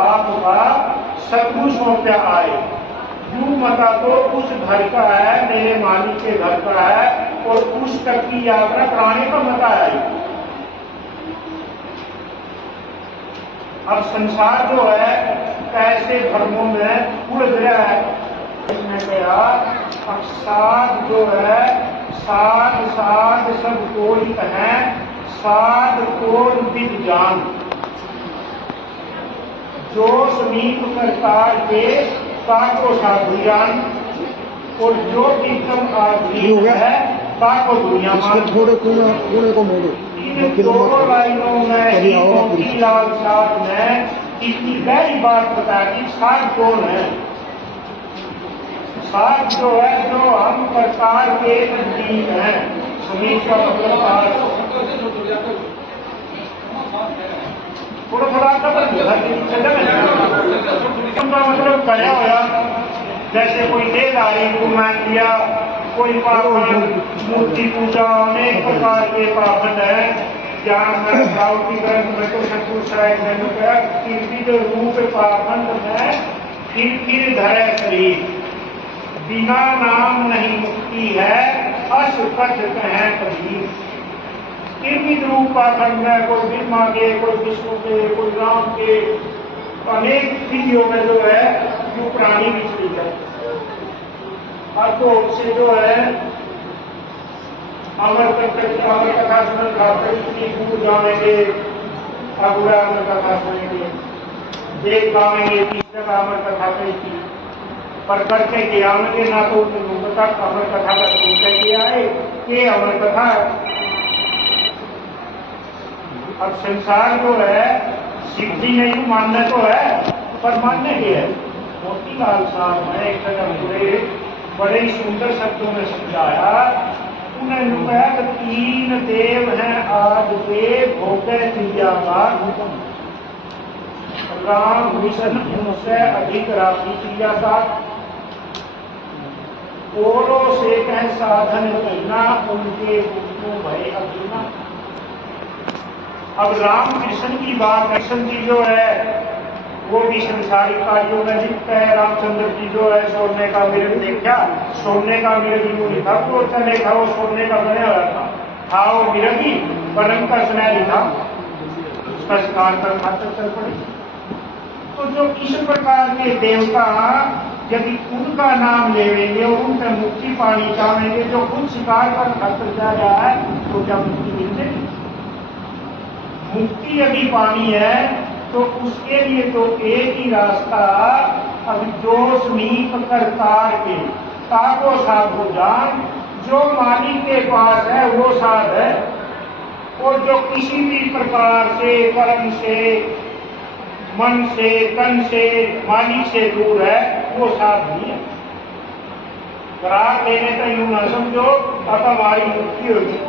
आपका सतगुरु सौंपया आए। यू मता तो उस घर का है, मेरे मालिक के घर का है, और उस तक की यात्रा कराने का मता है। अब संसार जो है कैसे धर्मों में उड़ गया है। इसने कहा अब साध जो है साध साध सब कोई है, साध को विद जान, जो समीप करतार के ताको साधु जान, और जो एकदम आदमी है ताको दुनिया मान। थोड़े कोने को मोड़ो। इन दो लाइनों में ही मोतीलाल साध ने इतनी गहरी बात बता दी। साध कौन है? साध जो है जो हम प्रकार के नजदीक हैं। समीप का मतलब थोड़ा थोड़ा उनका मतलब क्या होया, जैसे कोई देहधारी को मान लिया, कोई पाखंड, मूर्ति पूजा, अनेक प्रकार के पाखंड है। जहाँ की ग्रंथ में तो सतगुरु साहिब ने कहा कीर्तित रूप पाखंड में फिर धरे शरीर, बिना नाम नहीं मुक्ति है, अस कथ कहें कबीर। कीर्तित रूप पाखंड में कोई ब्रह्मा के, कोई विष्णु के, कोई राम के, अनेक विधियों में जो है जो प्राणी विचलित है। अब तो उससे जो है अमर कथा सुन खाते इतनी दूर जाएंगे, अगुड़ा अमर कथा सुनेंगे, देख पाएंगे किस जगह अमर कथा कही थी, पर करके के आएंगे ना तो तक अमर कथा का सुनते के आए ये अमर कथा। अब संसार जो है सिद्धि नहीं मानना तो है, पर मानने के है। मोतीलाल साहब ने एक जगह बड़े ही सुंदर शब्दों में समझाया। उन्होंने कहा तीन देव हैं आज के भोगे दिया का हुक्म, राम विष्णु उनसे अधिक राशि दिया का, औरों से कह साधन बिना उनके पुत्रों भय अभिना। अब राम कृष्ण की बात, कृष्ण जी जो है वो भी संसारिक कार्यों में लिप्त है। रामचंद्र जी जो है सोने का मिरग देखा, सोने का मिरग यूं लिखा तो चले था, वो सोने का बना हुआ था वो मिरगी पलंग का सुना लिखा, उसका शिकार कर खाकर चल पड़े। तो जो इस प्रकार के देवता यदि उनका नाम लेंगे और उनसे मुक्ति पानी चाहेंगे, जो खुद शिकार कर खाकर जा रहा है, तो क्या मुक्ति मिल जाएगी? मुक्ति यदि पानी है तो उसके लिए तो एक ही रास्ता, अब जो समीप करतार के ताको साधो जान, जो मालिक के पास है वो साध है, और जो किसी भी प्रकार से कर्म से, मन से, तन से, मालिक से दूर है वो साध नहीं है। करार देने का यूं न समझो अब हमारी मुक्ति होगी।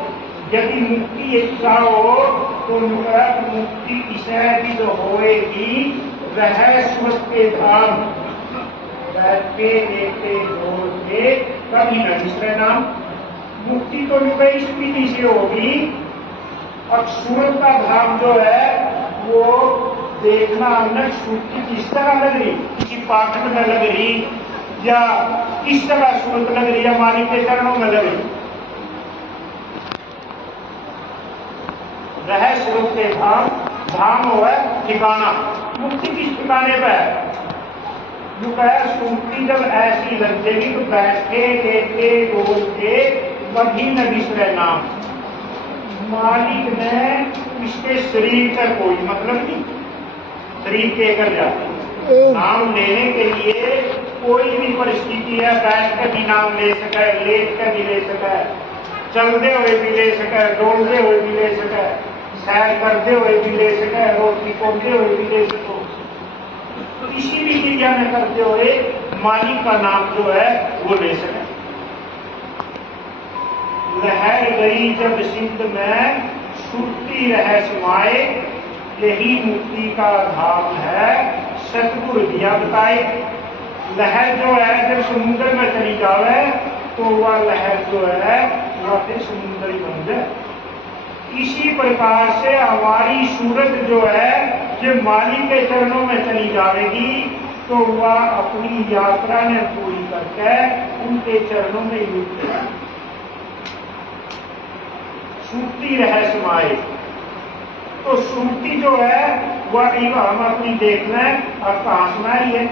यदि मुक्ति इच्छा हो तो मुक्ति इसे भी जो होएगी वह स्वस्थ धाम बैठे देखते बोलते कभी न दूसरे नाम। मुक्ति तो इस विधि से होगी। और सूरत का धाम जो है वो देखना हमने सूरत किस तरह लग रही, किसी पाठक में लग रही या किस तरह सूरत लग रही है, मालिक के चरणों में लग रही। वह सूरत के धाम, धाम हो है ठिकाना। मुक्ति किस ठिकाने पर है? जो कहे सुक्ति जब ऐसी लग जाएगी तो बैठे देखते बोलते कभी न बिसरे नाम। मालिक ने इसके शरीर का कोई मतलब नहीं, शरीर के कर जाते। नाम लेने के लिए कोई भी परिस्थिति है, बैठ कर भी नाम ले सके, लेट कर भी ले सके, चलते हुए भी ले सके, डोलते हुए भी ले सके, सैर करते हुए भी ले सके, रोटी पोते हुए भी ले सको, किसी भी क्रिया में करते हुए मालिक का नाम जो है वो ले सके। लहर गई जब सिंध में सुरती रह समाए, यही मुक्ति का धाम है सतगुरु दिया बताए। लहर जो है जब समुद्र में चली जावे तो वह लहर जो है वह फिर समुद्र ही बन जाए। इसी प्रकार से हमारी सूरत जो है ये मालिक के चरणों में चली जाएगी तो वह अपनी यात्रा ने पूरी करके उनके चरणों में युक्त है। सुक्ति रहस्यमय, तो सुक्ति जो है वह हम अपनी देखना है। अब कहाँ सुनाई है,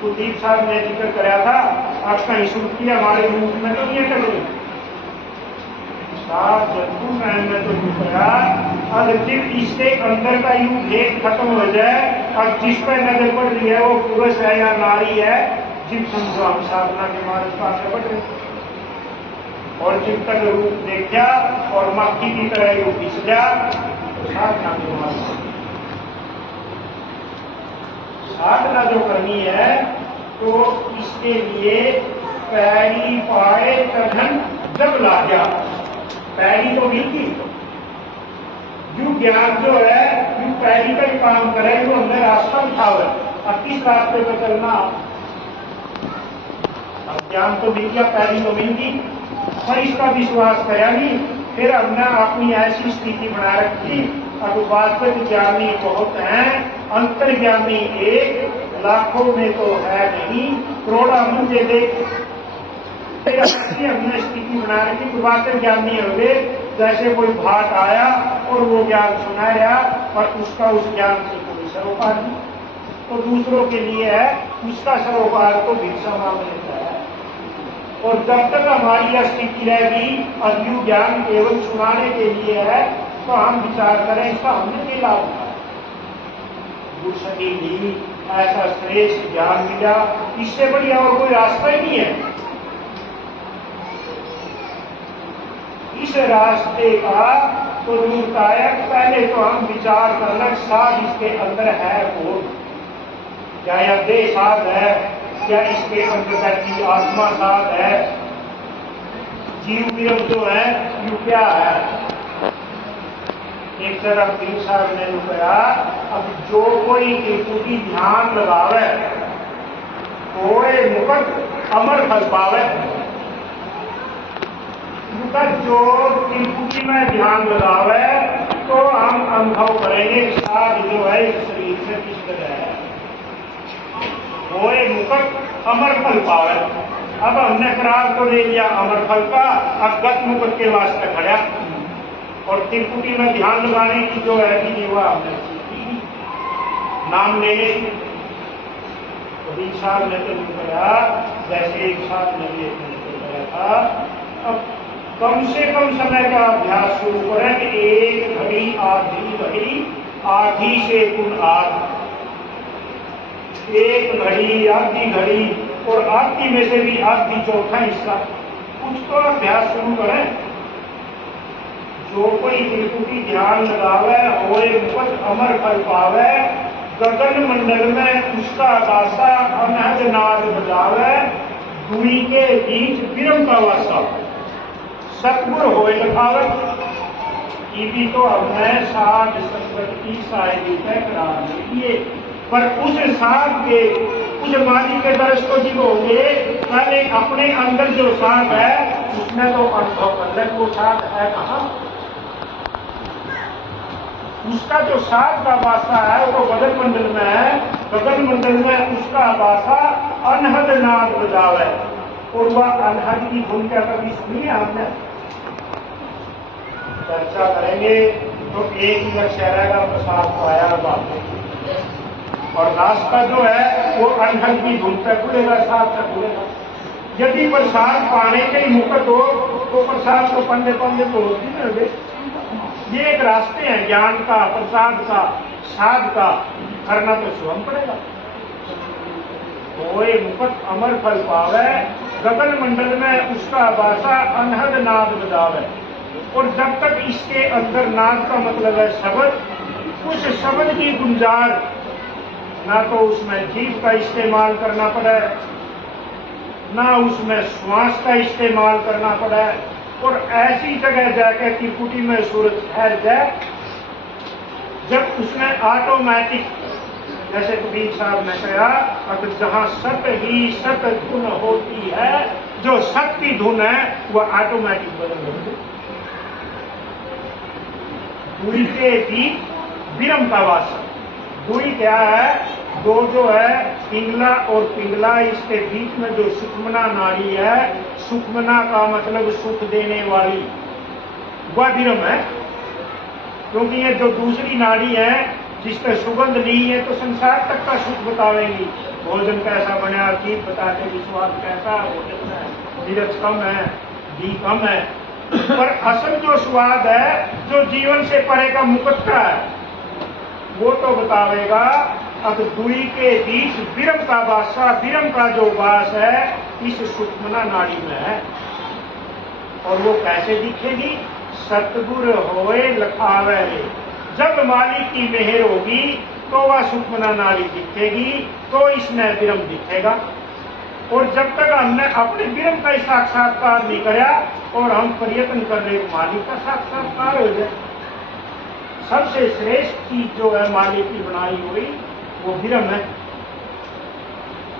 कुलदीप साहब ने जिक्र कराया था, अब कहीं सुक्ति हमारे रूप में तो नहीं कर रही सात जंतु में तो करा। अब जब इसके अंदर का युग भेद खत्म हो जाए और जिस पर नजर पड़ रही है वो पुरुष है या नारी है, जिन समझो हम साधना के मार्ग पर आगे बढ़ रहे और जिन तक रूप देखा और मक्खी की तरह युग घिस गया तो साधना के मार्ग साधना जो करनी है तो इसके लिए पैरी पाए कथन जब ला गया पैरी तो मिलती जो ज्ञान जो है जो पैरी का ही काम करे वो हमने रास्ता उठावे। अब किस रास्ते पर चलना, अब ज्ञान तो मिल गया पैरी तो मिल गई पर इसका विश्वास करा नहीं, फिर हमने अपनी ऐसी स्थिति बना रखी। अब वास्तविक ज्ञानी बहुत हैं, अंतर्ज्ञानी एक लाखों में तो है नहीं, करोड़ा मुझे देख हमने स्थिति बना रखी। तो वास्तविक ज्ञानी हो गए जैसे कोई भाट आया और वो ज्ञान सुनाया पर उसका उस ज्ञान से कोई सरोकार नहीं, तो दूसरों के लिए है उसका सरोकार तो भिक्षा मांग लेता है। और जब तक हमारी यह स्थिति रहेगी अद्यु ज्ञान केवल सुनाने के लिए है तो हम विचार करें इसका हमने नहीं लाभ उठाया। गुरसती ली ऐसा श्रेष्ठ ज्ञान मिला, इससे बढ़िया और कोई रास्ता ही नहीं है। इस रास्ते का तो दूरदायक पहले तो हम विचार करना साध इसके अंदर है कौन, क्या यह देह साध है, क्या इसके अंदर की आत्मा साध है, जीव विरम जो है यू क्या है। एक तरफ पीर साहब ने कहा अब जो कोई त्रिपुटी ध्यान लगावे कोई मुकट अमर फल पावे। जो त्रिपुटी में ध्यान लगावे तो हम अनुभव करेंगे साध जो है इस शरीर से किस तरह है, कोई मुकट अमर फल पावे। अब हमने करार तो ले लिया अमर फल का, अब गत मुकट के वास्ते खड़ा और त्रिपुटी में ध्यान लगाने की जो है कि वह हमने नाम ले ले। तो एक साल में तो कहा जैसे एक साल में गया था। अब कम से कम समय का अभ्यास शुरू करें कि एक घड़ी आधी घड़ी आधी से कुल आध, एक घड़ी आधी घड़ी और आधी में से भी आधी चौथा हिस्सा कुछ तो अभ्यास शुरू करें। जो कोई त्रिपुटी ध्यान लगावे होए मुकट अमर फल पावे, गगन मंडल में उसका वासा अनहद नाद बजावे, दुई के बीच विरम का वासा सतगुर होए लखावत। ये भी तो हमने साध संगत की शायरी तय करा लिए, पर उस साध के उस माली के दर्श को जीव होंगे पहले अपने अंदर जो साध है उसमें तो अनुभव कर ले वो साध है कहाँ। उसका जो साध का वासा है वो गगन मंडल में है, गगन मंडल में उसका वासा अनहद नाद बजावे। और वह अनहद की भूमिका कभी सुनी है हमने, चर्चा करेंगे तो एक ही लक्ष्य रहेगा प्रसाद पाया बात और रास्ता जो है वो अनहद की धुन तक खुलेगा, साथ तक खुलेगा। यदि प्रसाद पाने के ही मुकट हो तो प्रसाद तो पंदे पंदे तो होती नहीं। ये एक रास्ते हैं ज्ञान का, प्रसाद का, साध का, करना तो स्वयं पड़ेगा। कोई मुकट अमर फल पावे, गगन मंडल में उसका वासा अनहद नाद बजावे। और जब तक इसके अंदर नाद का मतलब है शब्द, उस शब्द की गुंजार ना तो उसमें जीभ का इस्तेमाल करना पड़े ना उसमें श्वास का इस्तेमाल करना पड़े, और ऐसी जगह जाकर त्रिपुटी में सूरज ठहर जाए जब उसमें ऑटोमेटिक, जैसे कबीर साहब ने कहा अगर जहां सत ही सत धुन होती है, जो सत की धुन है वह ऑटोमेटिक बदल जाती है। दुई के बीच विरम का वास। दुई क्या है? दो जो है पिंगला और पिंगला, इसके बीच में जो सुषुम्ना नाड़ी है, सुषुम्ना का मतलब सुख देने वाली, वह विरम है। क्योंकि ये जो दूसरी नाड़ी है जिसमें सुगंध नहीं है तो संसार तक का सुख बतावेगी। भोजन कैसा बना, चीज बताते कि स्वाद कैसा, भोजन है नीरज कम है, घी कम है, पर असल जो स्वाद है जो जीवन से परे का मुकुट का है वो तो बतावेगा। अब दुई के बीच विरम का वासा, विरम का जो वास है इस सुषुम्ना नाड़ी में है। और वो कैसे दिखेगी? सतगुर होए लखावे रे। जब मालिक की मेहर होगी तो वह सुषुम्ना नाड़ी दिखेगी, तो इसमें विरम दिखेगा। और जब तक हमने अपने विरम का साक्षात्कार नहीं कराया और हम प्रयत्न कर रहे मालिक का साक्षात्कार हो जाए। सबसे श्रेष्ठ चीज जो है मालिक की बनाई हुई वो विरम है।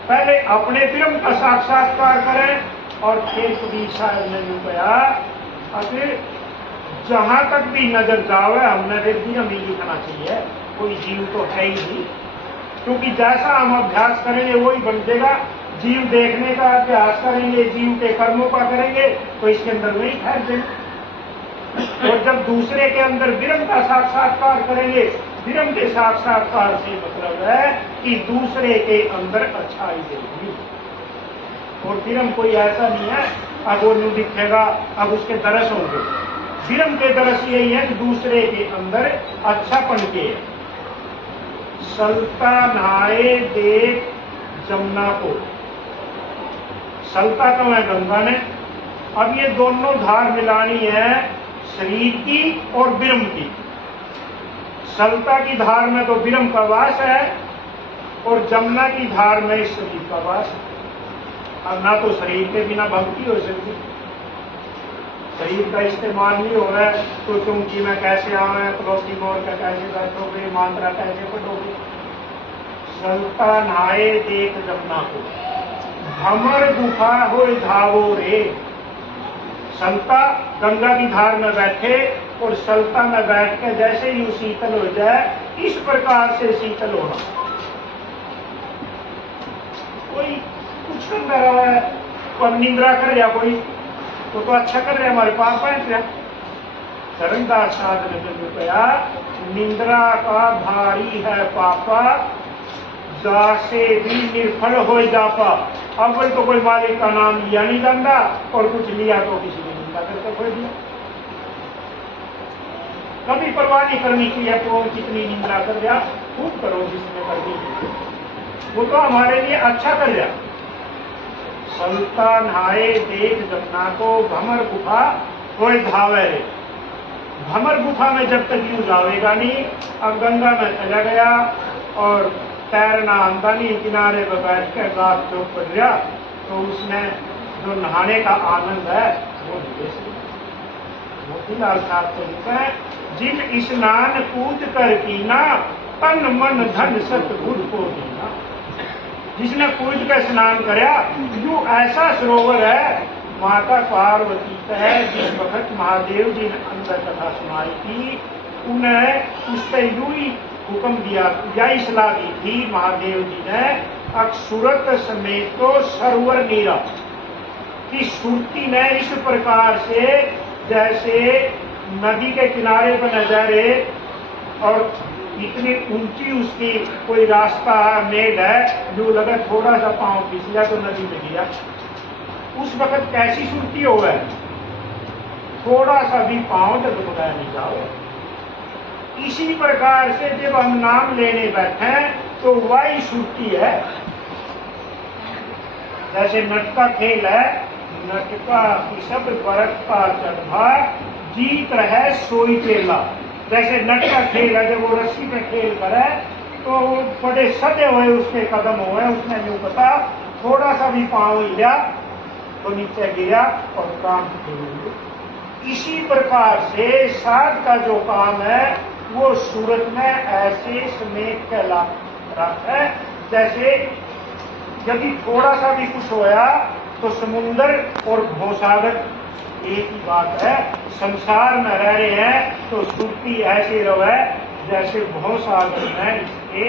पहले अपने विरम का साक्षात्कार करें और फिर कभी शायद नहीं गया। फिर जहां तक भी नजर जावे हमने विरम ही लिखना चाहिए। कोई जीव तो है ही नहीं, क्योंकि जैसा हम अभ्यास करेंगे वही बन जाएगा। जीव देखने का अभ्यास करेंगे, जीव के कर्मों का करेंगे तो इसके अंदर नहीं ठहर जाएंगे। और जब दूसरे के अंदर विरम का साक्षात्कार करेंगे, विरम के साक्षात्कार से मतलब है कि दूसरे के अंदर अच्छाई देगी। और विरम कोई ऐसा नहीं है अब वो नहीं दिखेगा, अब उसके दरस होंगे। विरम के दरस यही है कि दूसरे के अंदर अच्छापन के। सलता नहाए देख जमुना को, सलता तो है गंगा ने। अब ये दोनों धार मिलानी है शरीर की और विरम की। सलता की धार में तो विरम का वास है और जमुना की धार में शरीर का वास है। अब ना तो शरीर के बिना भक्ति हो सकती, शरीर का इस्तेमाल नहीं हो रहा है तो चुमकी में कैसे आवे, पड़ोसी मोर का कैसे बैठोगे, मात्रा कैसे पढ़ोगे। सलता नहाए देख जमुना को, भमर गुफा हो धावो रे। सलता गंगा की धार में बैठे और सलता में बैठ के जैसे ही शीतल हो जाए, इस प्रकार से शीतल होना। कोई कुछ कर रहा है, कोई निंद्रा कर रहा, कोई तो अच्छा कर रहे, हमारे पास बैठ रहा। चरणदास साधन में रुपया निंद्रा का भारी है पापा, जासे भी निर्फल हो जापा। अव्वल तो कोई मालिक का नाम लिया नहीं जाता और कुछ लिया तो किसी ने निंदा करके खोल दिया। कभी परवाह नहीं करनी चाहिए तो कितनी निंदा कर दिया, खूब करो जिसने कर दी, वो तो हमारे लिए अच्छा कर दिया। सलता नहाए देख जमुना को, भमर गुफा कोई धावे रे। भमर गुफा में जब तक यूं जावेगा नहीं, अब गंगा में चला गया और तैरना आंदा नहीं, किनारे पर बैठ कर गात चौक पड़ गया तो उसमें जो नहाने का आनंद है वो मोतीलाल साहब को लिखा है, जिन स्नान कूद कर कीना, तन मन धन सतगुर को दीना। जिसने कूद कर स्नान कराया, जो ऐसा सरोवर है माता पार्वती है। जिस वक्त महादेव जी ने अंदर कथा सुनाई थी, उन्हें उस पर यूं ही हुक्म दिया, यही सलाह दी थी महादेव जी ने, अक्षुरत समेत तो सरोवर नीरा, कि सुरती ने इस प्रकार से जैसे नदी के किनारे पर नजारे और इतनी ऊंची उसकी कोई रास्ता मेड है, जो लगा थोड़ा सा पांव फिसला तो नदी में गिरा। उस वक्त कैसी सुरती हो गए, थोड़ा सा भी पांव तक बताया नहीं जाओ। इसी प्रकार से जब हम नाम लेने बैठे तो वही सुरती है। जैसे नट का खेल है, नटका सब बरत का चढ़ा, जीत रहे सोई चेला। जैसे नट का खेल है, जब वो रस्सी पे खेल करे तो बड़े सजे हुए उसके कदम हुए, उसने जो पता थोड़ा सा भी पांव हिला तो नीचे गिरा और काम शुरू। इसी प्रकार से साध का जो काम है वो सूरत में ऐसे समेत कहला रहा है, जैसे यदि थोड़ा सा भी कुछ होया तो समुंदर और भूसागर एक ही बात है, संसार में रह रहे हैं तो सुरती ऐसे रहे जैसे बहुत सागर में इसके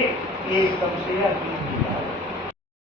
एकदम से अतीत